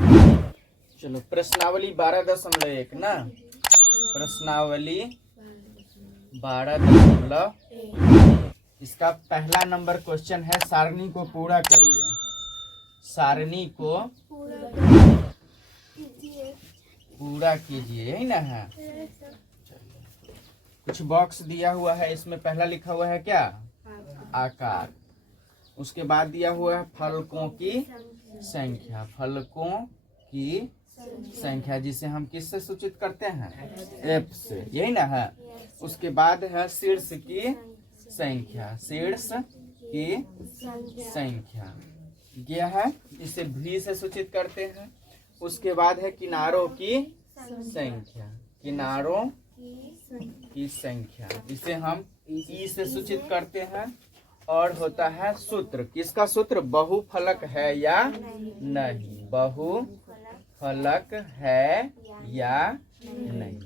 चलो प्रश्नावली 12.1 ना, प्रश्नावली 12.1 इसका पहला नंबर क्वेश्चन है, सारणी को पूरा करिए। सारणी को पूरा कीजिए, यही ना है। कुछ बॉक्स दिया हुआ है, इसमें पहला लिखा हुआ है क्या, आकार। उसके बाद दिया हुआ है फलकों की संख्या, फलकों की संख्या जिसे हम किससे सूचित करते हैं, एफ से, यही ना है। उसके बाद है शीर्ष की संख्या, शीर्ष की संख्या यह है, इसे भी से सूचित करते हैं। उसके बाद है किनारों की संख्या, किनारों की संख्या, इसे हम ई से सूचित करते हैं। और होता है सूत्र, किसका सूत्र, बहुफलक है या नहीं, बहुफलक है या नहीं,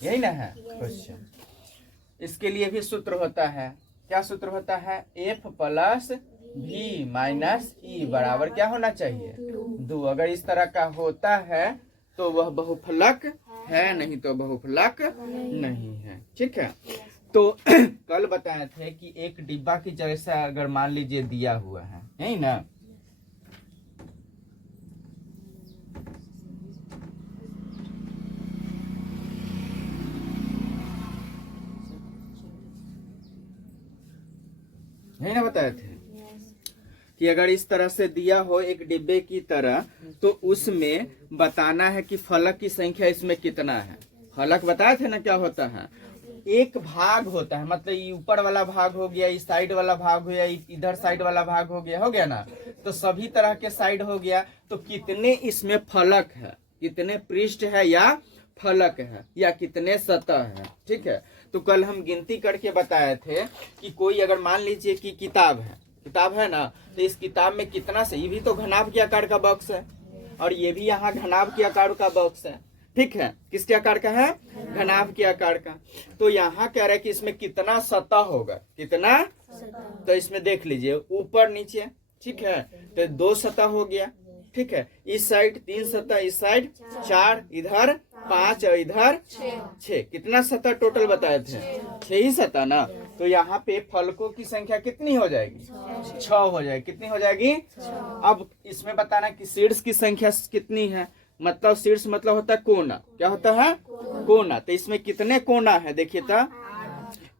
यही ना है क्वेश्चन। इसके लिए भी सूत्र होता है, क्या सूत्र होता है, एफ प्लस भी माइनस ई बराबर क्या होना चाहिए, 2। अगर इस तरह का होता है तो वह बहुफलक है, नहीं तो बहुफलक नहीं है। ठीक है, तो कल बताए थे कि एक डिब्बा की जैसा अगर मान लीजिए दिया हुआ है, यही ना, यही ना बताए थे कि अगर इस तरह से दिया हो एक डिब्बे की तरह, तो उसमें बताना है कि फलक की संख्या इसमें कितना है। फलक बताए थे ना क्या होता है, एक भाग होता है, मतलब ये ऊपर वाला भाग हो गया, इस साइड वाला भाग हो गया, इधर साइड वाला भाग हो गया ना, तो सभी तरह के साइड हो गया। तो कितने इसमें फलक है, कितने पृष्ठ है या फलक है, या कितने सतह है। ठीक है, तो कल हम गिनती करके बताए थे कि कोई अगर मान लीजिए कि किताब है ना, तो इस किताब में कितना से, ये भी तो घनाभ के आकार का बॉक्स है, और ये भी यहाँ घनाभ के आकार का बॉक्स है। ठीक है, किसके आकार का है, घनाभ के आकार का। तो यहाँ कह रहा है कि इसमें कितना सतह होगा, कितना, तो इसमें देख लीजिए ऊपर नीचे। ठीक है, तो 2 सतह हो गया। ठीक है, इस साइड 3 सतह, इस साइड 4, इधर 5 और इधर 6, कितना सतह टोटल बताए थे, 6 ही सतह ना। तो यहाँ पे फलकों की संख्या कितनी हो जाएगी, 6 हो जाएगी। कितनी हो जाएगी, अब इसमें बताना कि शीर्ष की संख्या कितनी है, मतलब शीर्ष मतलब होता है कोना, क्या होता है, कोना। तो इसमें कितने कोना है, देखिए तो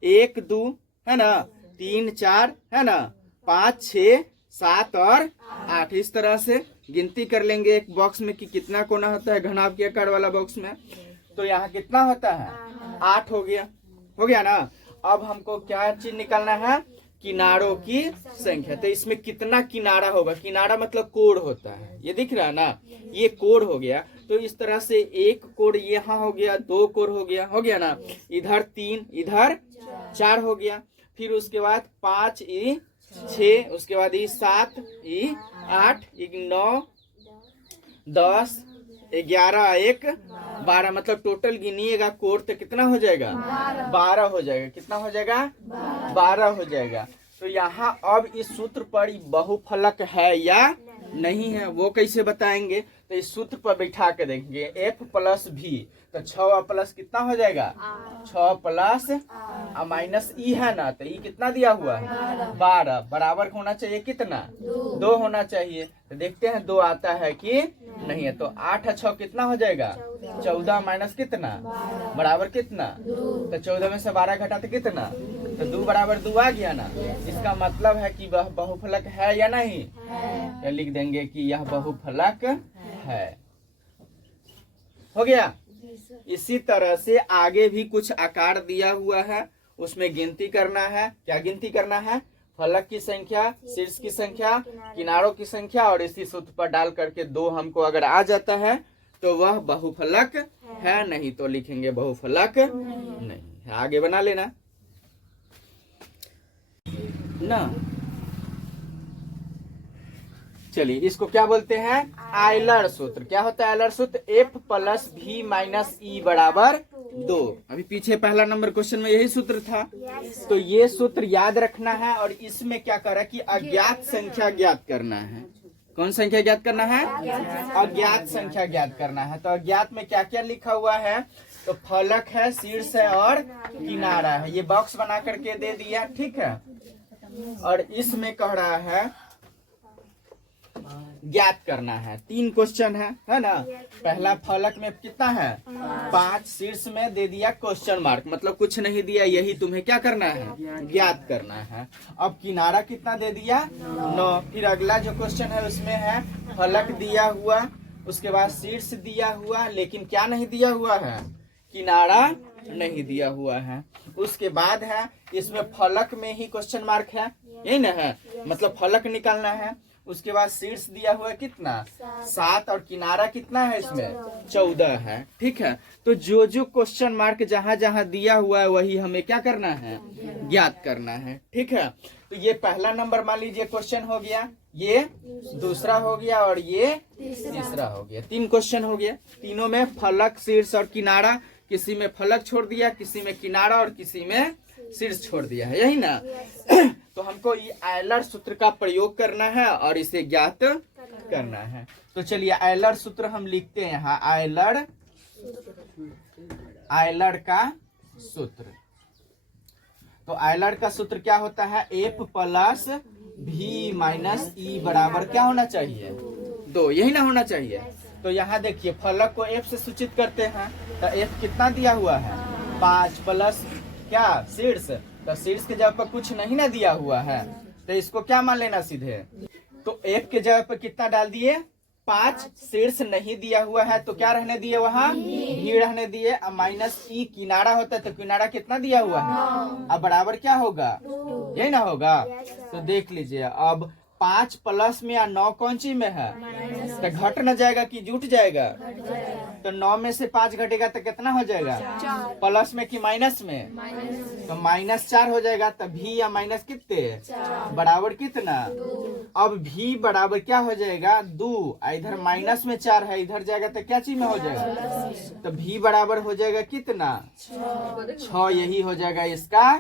1 2 है ना, 3 4 है ना, 5 6 7 और 8, इस तरह से गिनती कर लेंगे एक बॉक्स में कि कितना कोना होता है घनाभ के आकार वाला बॉक्स में। तो यहाँ कितना होता है, 8 हो गया ना। अब हमको क्या चीज निकालना है, किनारों की संख्या। तो इसमें कितना किनारा होगा, किनारा मतलब कोण होता है, ये दिख रहा है ना, ये कोण हो गया। तो इस तरह से एक कोण यहाँ हो गया, 2 कोण हो गया ना, इधर 3 इधर 4 हो गया। फिर उसके बाद 5 ई 6, उसके बाद ई 7 ई 8 ई 9 10 11 1 12, मतलब टोटल गिनिएगा कोण तो कितना हो जाएगा, 12 हो जाएगा। कितना हो जाएगा, 12 हो जाएगा। तो यहाँ अब इस सूत्र पर बहुफलक है या नहीं है वो कैसे बताएंगे, तो इस सूत्र पर बैठा के देखेंगे, एफ प्लस भी, तो 6 प्लस कितना हो जाएगा, 6 प्लस माइनस ई है ना, तो ई कितना दिया हुआ है, 12, बराबर होना चाहिए कितना, 2 होना चाहिए। तो देखते हैं 2 आता है कि नहीं है। तो 8 और 6 कितना हो जाएगा, 14 माइनस कितना, बराबर कितना, तो 14 में से 12 घटाते कितना, तो 2 बराबर 2 आ गया ना। इसका मतलब है कि वह बहुफलक है या नहीं, तो लिख देंगे कि यह बहुफलक है। हो गया। इसी तरह से आगे भी कुछ आकार दिया हुआ है, उसमें गिनती करना है। क्या गिनती करना है, फलक की संख्या, शीर्ष की संख्या, किनारों की संख्या, और इसी सूत्र पर डाल करके 2 हमको अगर आ जाता है तो वह बहुफलक है, नहीं तो लिखेंगे बहुफलक नहीं। आगे बना लेना ना। चलिए, इसको क्या बोलते हैं, आयलर सूत्र। क्या होता है आयलर सूत्र, एफ प्लस भी माइनस ई बराबर 2। अभी पीछे पहला नंबर क्वेश्चन में यही सूत्र था। तो ये सूत्र याद रखना है, और इसमें क्या करा कि अज्ञात संख्या ज्ञात करना है। कौन संख्या ज्ञात करना है? अज्ञात संख्या ज्ञात करना है। तो अज्ञात में क्या क्या लिखा हुआ है? तो फलक है, शीर्ष है और किनारा है। ये बॉक्स बना करके दे दिया, ठीक है। और इसमें कह रहा है ज्ञात करना है। 3 क्वेश्चन है ना। पहला फलक में कितना है? 5, शीर्ष में दे दिया क्वेश्चन मार्क, मतलब कुछ नहीं दिया, यही तुम्हें क्या करना है? ज्ञात करना है। अब किनारा कितना दे दिया? 9। फिर अगला जो क्वेश्चन है उसमें है फलक दिया हुआ, उसके बाद शीर्ष दिया हुआ, लेकिन क्या नहीं दिया हुआ है? किनारा नहीं दिया हुआ है। उसके बाद है इसमें फलक में ही क्वेश्चन मार्क है, यही ना है, मतलब फलक निकालना है। उसके बाद शीर्ष दिया हुआ है कितना? 7 और किनारा कितना है इसमें? 14 है, ठीक है। तो जो जो क्वेश्चन मार्क जहां जहां दिया हुआ है वही हमें क्या करना है? ज्ञात करना है, ठीक है। तो ये पहला नंबर मान लीजिए क्वेश्चन हो गया, ये दूसरा हो गया और ये तीसरा हो गया। 3 क्वेश्चन हो गया। तीनों में फलक, शीर्ष और किनारा, किसी में फलक छोड़ दिया, किसी में किनारा और किसी में शीर्ष छोड़ दिया है, यही ना। तो हमको ये आयलर सूत्र का प्रयोग करना है और इसे ज्ञात करना है। तो चलिए आयलर सूत्र हम लिखते हैं यहाँ। आयलर का सूत्र। तो आयलर का सूत्र क्या होता है? F plus V minus E बराबर क्या होना चाहिए? 2, यही ना होना चाहिए। तो यहाँ देखिए फलक को F से सूचित करते हैं। तो F कितना दिया हुआ है? 5 प्लस क्या? शीर्ष। तो शीर्ष के जगह पर कुछ नहीं ना दिया हुआ है, तो इसको क्या मान लेना सीधे? तो F के जगह पर कितना डाल दिए? 5। शीर्ष नहीं दिया हुआ है तो क्या रहने दिए? वहाँ भी रहने दिए। अब माइनस E किनारा होता है, तो किनारा कितना दिया हुआ है? अब बराबर क्या होगा? यही ना होगा। तो देख लीजिए अब 5 प्लस में या 9 कौन चीज में है? तो घट न जाएगा कि जुट जाएगा? तो 9 में से 5 घटेगा तो कितना हो जाएगा? प्लस में कि माइनस में? तो -4 हो जाएगा। तो भी या माइनस कितने बराबर कितना? अब भी बराबर क्या हो जाएगा? 2। इधर माइनस में 4 है, इधर जाएगा तो क्या चीज में हो जाएगा? तो भी बराबर हो जाएगा कितना? 6। यही हो जाएगा इसका